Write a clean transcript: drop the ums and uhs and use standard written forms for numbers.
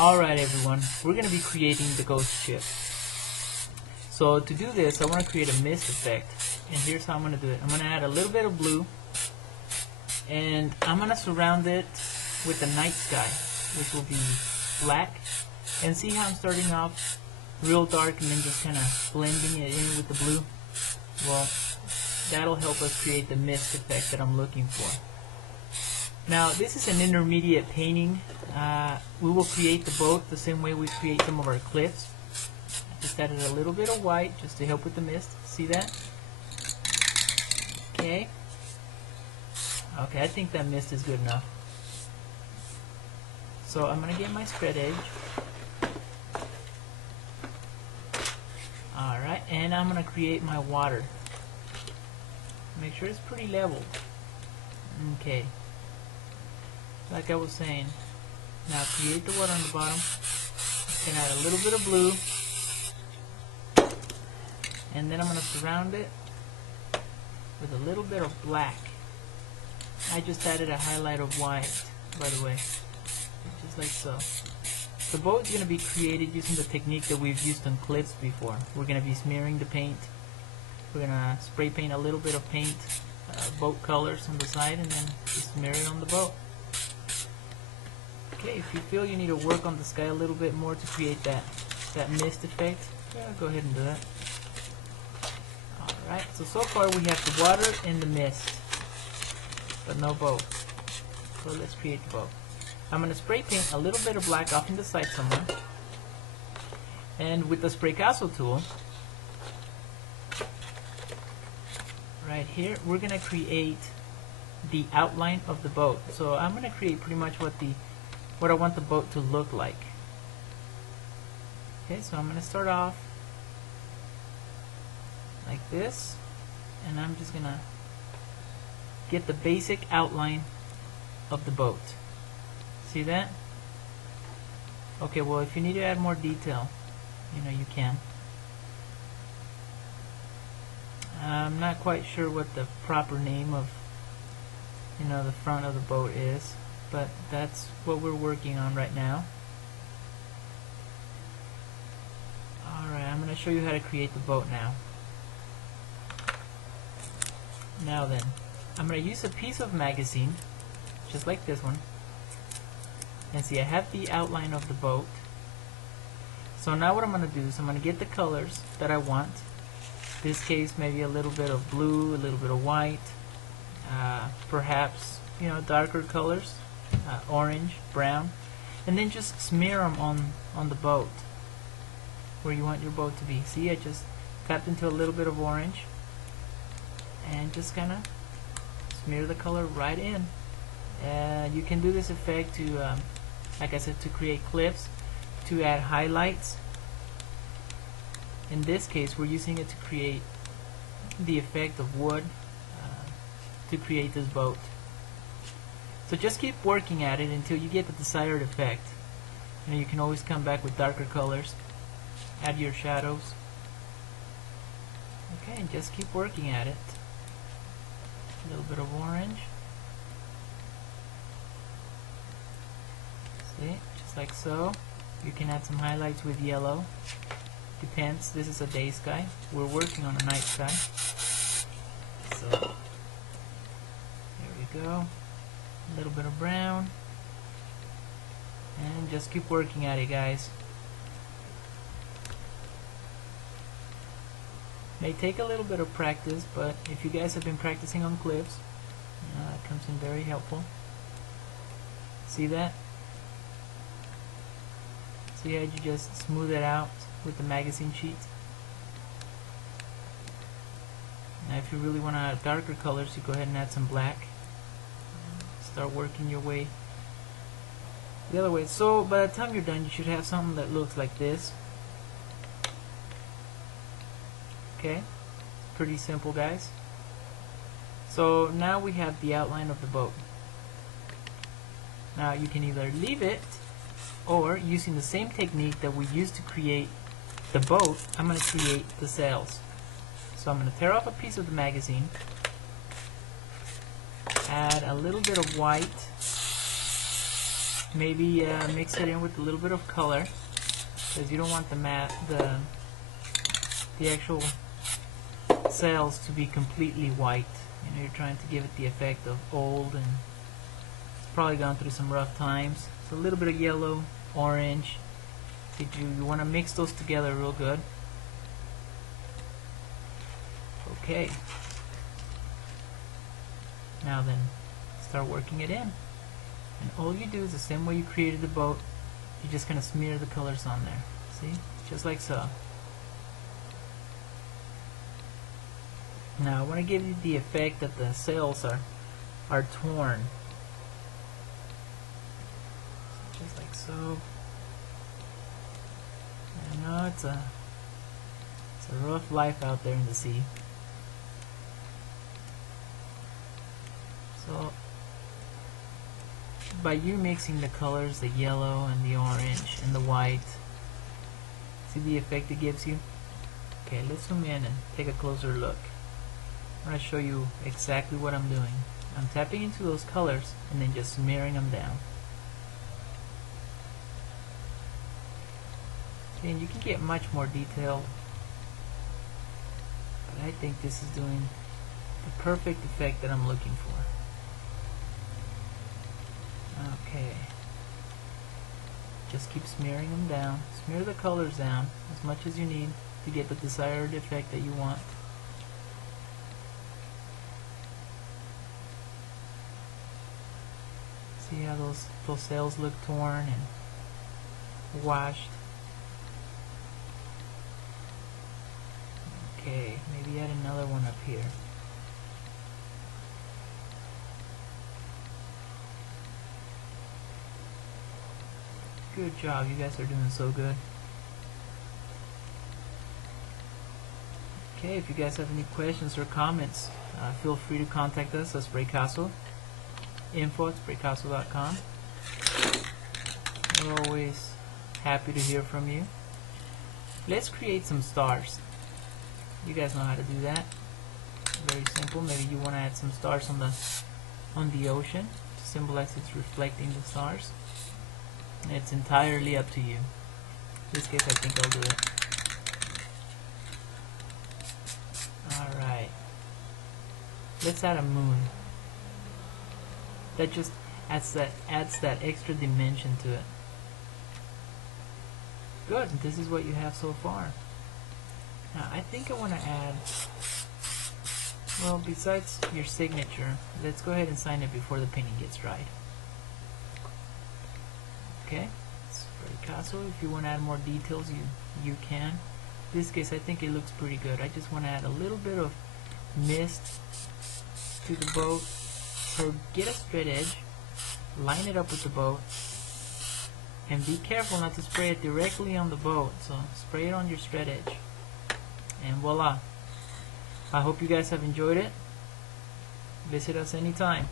Alright everyone, we're going to be creating the ghost ship. So to do this, I want to create a mist effect. And here's how I'm going to do it. I'm going to add a little bit of blue. And I'm going to surround it with the night sky, which will be black. And see how I'm starting off real dark and then just kind of blending it in with the blue? Well, that'll help us create the mist effect that I'm looking for. Now, this is an intermediate painting. We will create the boat the same way we create some of our cliffs. Just added a little bit of white just to help with the mist. See that? Okay. Okay, I think that mist is good enough. So I'm going to get my spread edge. Alright, and I'm going to create my water. Make sure it's pretty level. Okay. Like I was saying, now create the water on the bottom. You can add a little bit of blue, and then I'm going to surround it with a little bit of black. I just added a highlight of white, by the way, just like so. The boat is going to be created using the technique that we've used on clips before. We're going to be smearing the paint. We're going to spray paint a little bit of paint, boat colors on the side, and then just smear it on the boat. Okay, if you feel you need to work on the sky a little bit more to create that mist effect, yeah, go ahead and do that. Alright, so far we have the water and the mist, but no boat. So let's create the boat. I'm going to spray paint a little bit of black off in the side somewhere. And with the Spraycasso tool, right here, we're going to create the outline of the boat. So I'm going to create pretty much what I want the boat to look like. Okay, so I'm going to start off like this, and I'm just going to get the basic outline of the boat. See that? Okay, well, if you need to add more detail, you can. I'm not quite sure what the proper name of the front of the boat is, but that's what we're working on right now. Alright, I'm going to show you how to create the boat now. Now then, I'm going to use a piece of magazine, just like this one. And see, I have the outline of the boat. So now what I'm going to do is I'm going to get the colors that I want. In this case, maybe a little bit of blue, a little bit of white, perhaps, darker colors. Orange, brown, and then just smear them on the boat where you want your boat to be. See, I just tapped into a little bit of orange and just kind of smear the color right in. You can do this effect to, like I said, to create clips, to add highlights. In this case, we're using it to create the effect of wood to create this boat. So just keep working at it until you get the desired effect. You can always come back with darker colors, add your shadows. Okay, and just keep working at it. A little bit of orange. See, just like so. You can add some highlights with yellow. Depends, this is a day sky. We're working on a night sky. So, there we go. A little bit of brown, and just keep working at it, guys. May take a little bit of practice, but if you guys have been practicing on clips, that comes in very helpful. See that? See how you just smooth it out with the magazine sheet? Now if you really want to add darker colors, you go ahead and add some black. Start working your way the other way. So by the time you're done, you should have something that looks like this. Okay, pretty simple, guys. So now we have the outline of the boat. Now you can either leave it, or using the same technique that we used to create the boat, I'm going to create the sails. So I'm going to tear off a piece of the magazine, add a little bit of white, maybe mix it in with a little bit of color, because you don't want the actual sails to be completely white. You know, you're trying to give it the effect of old, and it's probably gone through some rough times. So a little bit of yellow, orange. You want to mix those together real good. Okay. Now then, start working it in. And all you do is the same way you created the boat. You're just going to smear the colors on there. See? Just like so. Now I want to give you the effect that the sails are torn. Just like so. I know it's a rough life out there in the sea. So by you mixing the colors, the yellow and the orange and the white, see the effect it gives you? Okay, let's zoom in and take a closer look. I'm going to show you exactly what I'm doing. I'm tapping into those colors and then just smearing them down. Okay, and you can get much more detailed, but I think this is doing the perfect effect that I'm looking for. Okay, just keep smearing them down. Smear the colors down as much as you need to get the desired effect that you want. See how those sails look torn and washed? Okay, maybe add another one up here. Good job, you guys are doing so good. Okay, if you guys have any questions or comments, feel free to contact us at Spraycasso, info@spraycasso.com. We're always happy to hear from you. Let's create some stars. You guys know how to do that. Very simple. Maybe you want to add some stars on the ocean to symbolize it's reflecting the stars. It's entirely up to you. In this case, I think I'll do it. Alright. Let's add a moon. That just adds that extra dimension to it. Good. This is what you have so far. Now, I think I want to add, well, besides your signature, let's go ahead and sign it before the painting gets dried. Okay, Spraycasso. If you want to add more details, you can. In this case, I think it looks pretty good. I just want to add a little bit of mist to the boat. So get a straight edge, line it up with the boat, and be careful not to spray it directly on the boat. So spray it on your straight edge, and voila. I hope you guys have enjoyed it. Visit us anytime.